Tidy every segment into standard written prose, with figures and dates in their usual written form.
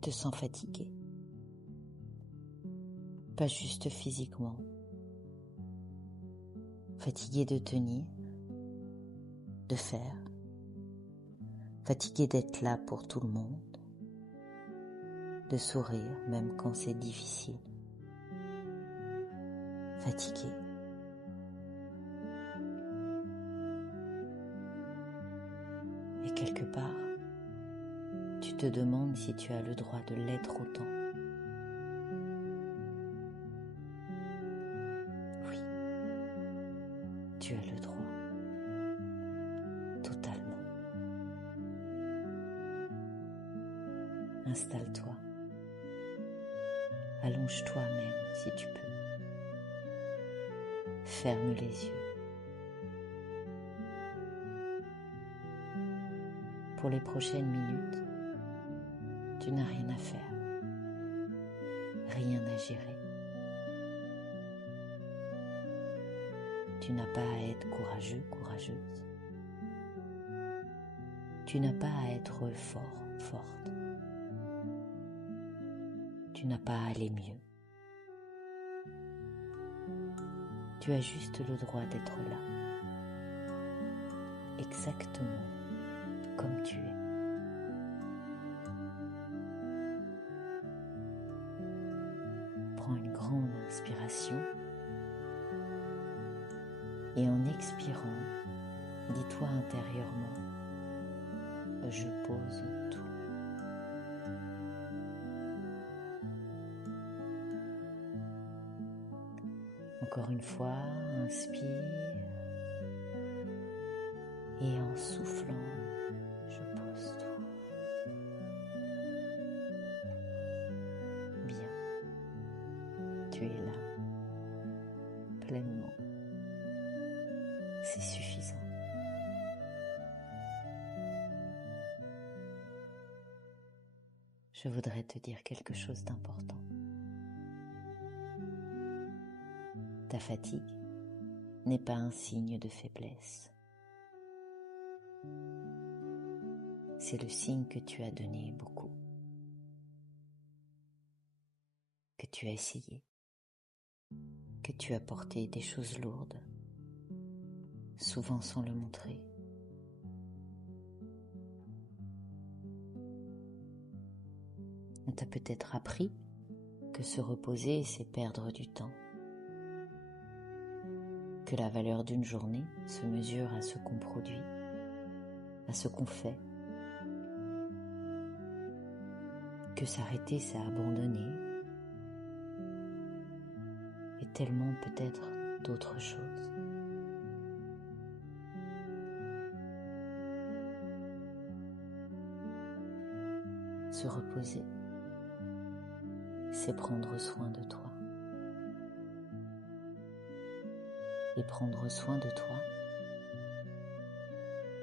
te sens fatigué. Pas juste physiquement. Fatigué de tenir, de faire. Fatigué d'être là pour tout le monde. De sourire même quand c'est difficile. Fatigué. Et quelque part, tu te demandes si tu as le droit de l'être autant. Oui, tu as le droit. Totalement. Installe-toi. Allonge-toi même si tu peux. Ferme les yeux. Pour les prochaines minutes, tu n'as rien à faire, rien à gérer. Tu n'as pas à être courageux, courageuse. Tu n'as pas à être fort, forte. Tu n'as pas à aller mieux. Tu as juste le droit d'être là, exactement comme tu es. Prends une grande inspiration et en expirant, dis-toi intérieurement, je pose tout. Encore une fois, inspire et en soufflant, je pose tout. Bien, tu es là, pleinement. C'est suffisant. Je voudrais te dire quelque chose d'important. Ta fatigue n'est pas un signe de faiblesse. C'est le signe que tu as donné beaucoup, que tu as essayé, que tu as porté des choses lourdes, souvent sans le montrer. On t'a peut-être appris que se reposer, c'est perdre du temps, que la valeur d'une journée se mesure à ce qu'on produit, à ce qu'on fait, que s'arrêter, c'est abandonner, et tellement peut-être d'autres choses. Se reposer, c'est prendre soin de toi. Et prendre soin de toi,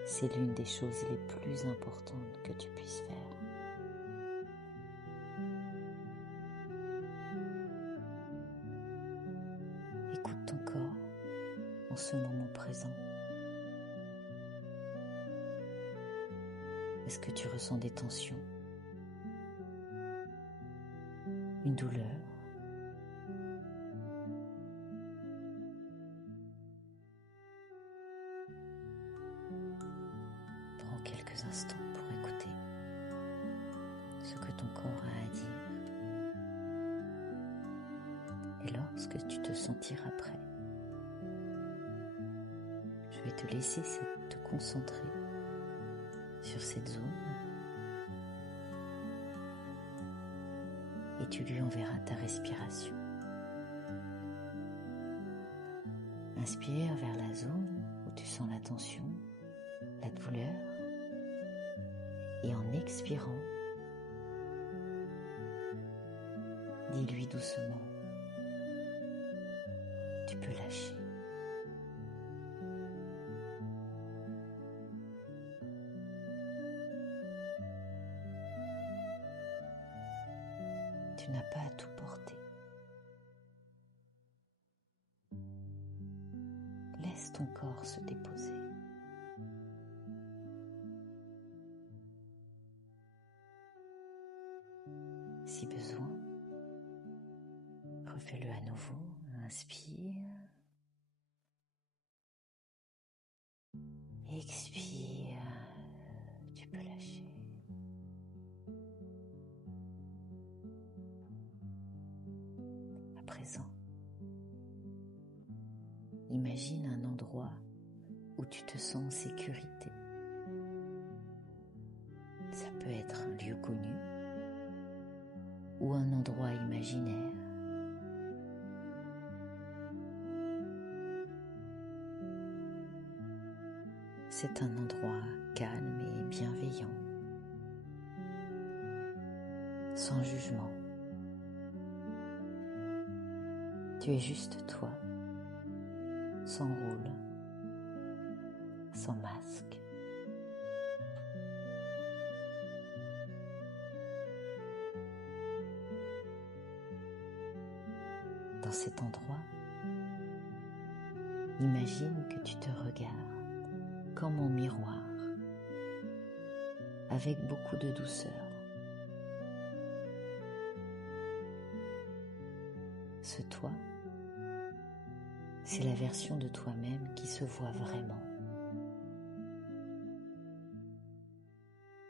c'est l'une des choses les plus importantes que tu puisses faire. Écoute ton corps en ce moment présent. Est-ce que tu ressens des tensions? Une douleur? Prends quelques instants pour écouter ce que ton corps a à dire. Et lorsque tu te sentiras prêt, je vais te laisser te concentrer sur cette zone et tu lui enverras ta respiration. Inspire vers la zone où tu sens la tension, la douleur, et en expirant, dis-lui doucement, tu peux lâcher. Tu n'as pas à tout porter. Laisse ton corps se déposer. si besoin. Refais-le à nouveau. Inspire. Expire. Tu peux lâcher. À présent, imagine un endroit où tu te sens en sécurité. Ça peut être un lieu connu ou un endroit imaginaire. C'est un endroit calme et bienveillant, sans jugement. Tu es juste toi, sans rôle, sans masque. Dans cet endroit, imagine que tu te regardes comme en miroir, avec beaucoup de douceur. Ce toi, c'est la version de toi-même qui se voit vraiment,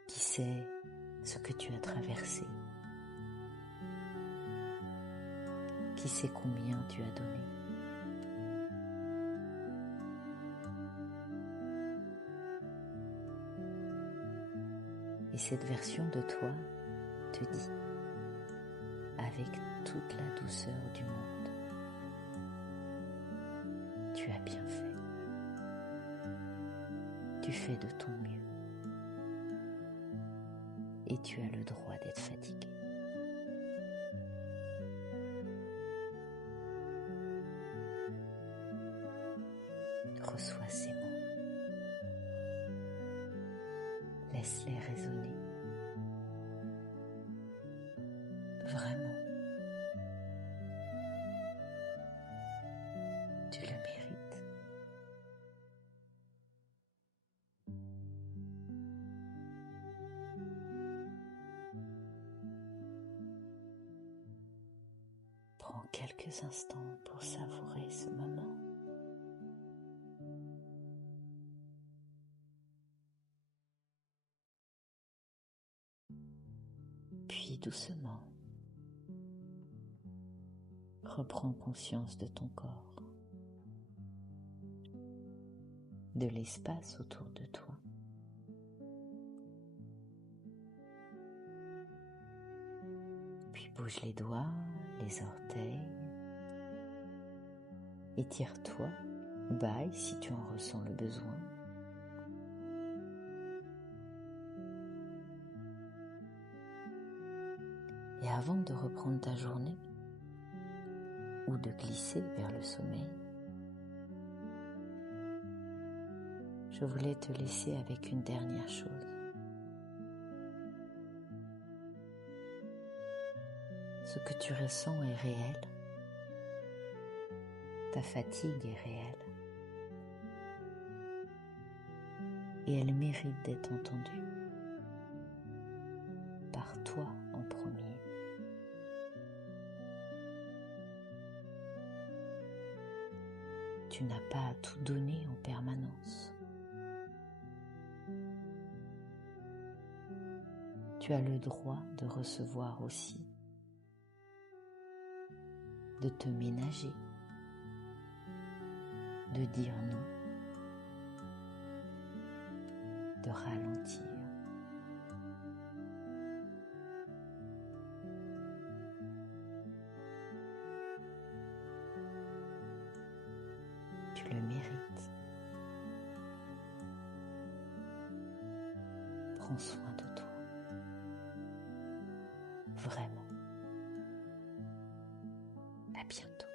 qui sait ce que tu as traversé, qui sait combien tu as donné. Et cette version de toi te dit, avec toute la douceur du monde, tu as bien fait. Tu fais de ton mieux. Et tu as le droit d'être fatigué. Reçois ces mots. Laisse-les résonner. Vraiment. Tu le mérites. Prends quelques instants pour savourer ce moment. Puis doucement, reprends conscience de ton corps, de l'espace autour de toi. Puis bouge les doigts, les orteils. Étire-toi, baille si tu en ressens le besoin. Et avant de reprendre ta journée, ou de glisser vers le sommeil, je voulais te laisser avec une dernière chose. Ce que tu ressens est réel. Ta fatigue est réelle. Et elle mérite d'être entendue. Par toi en premier. Tu n'as pas à tout donner en permanence. Tu as le droit de recevoir aussi, de te ménager, de dire non, de ralentir. Tu le mérites. Prends soin de toi. Vraiment. À bientôt.